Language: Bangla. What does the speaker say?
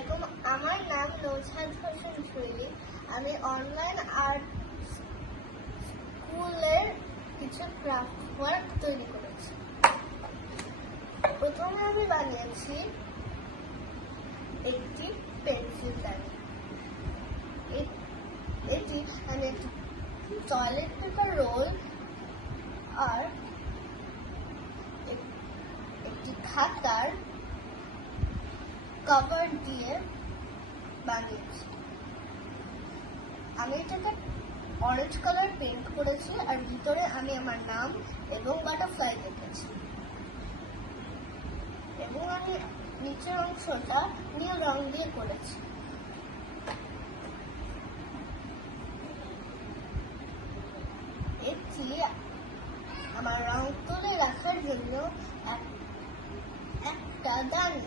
আলাইকুম, আমার নাম নৌশাদ হোসেন সুইলি। আমি অনলাইন আর্ট স্কুলের কিছু ক্রাফট ওয়ার্ক তৈরি করেছি। প্রথমে আমি বানিয়েছি একটি পেন্সিল ডায়েরি। এটি আমি একটি টয়লেট পেপার রোল আর একটি খাতার কভার দিয়ে বানিয়েছি। আমি এটাকে অরেঞ্জ কালার পেইন্ট করেছি আর ভিতরে আমি আমার নাম এবং বাটারফ্লাই লিখেছি এবং আমি নিচের অংশটা নীল রং দিয়ে করেছি। এটি আমার রং তুলে রাখার জন্য একটা দানি।